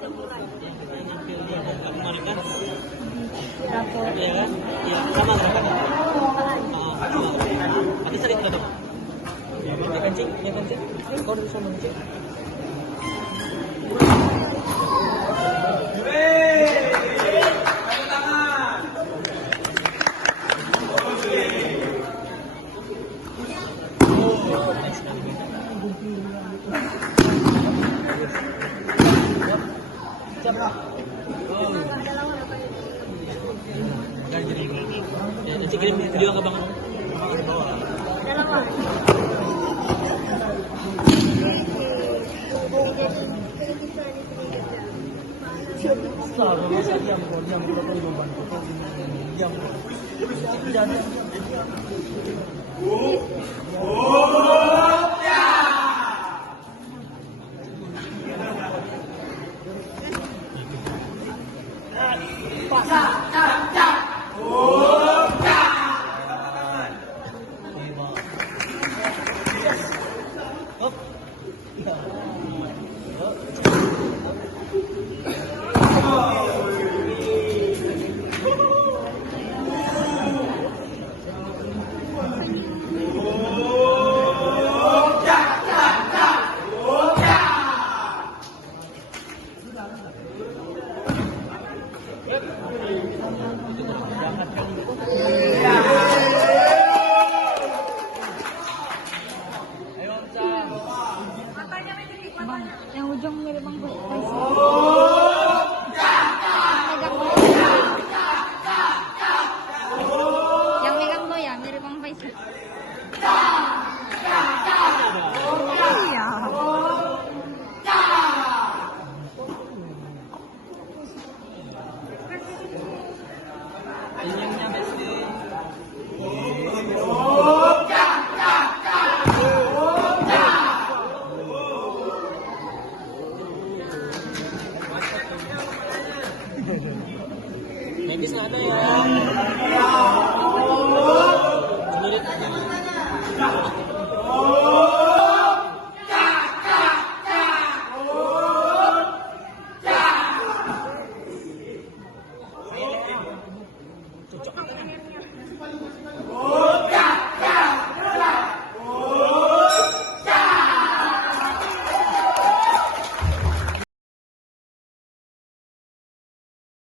nyempil dia ada kemarin kan? Rapor. Iya kan? Iya, sama gerakannya. Nanti sakit nggak dong? Ya kencing, ya kencing. Kau udah bisa kencing. Nanti kirim video ke bang. Yang ujung mirip Bang Faisal. Yang megang lo ya mirip Bang Faisal. Iya. Habis ada ya. Sendiri. Cocok.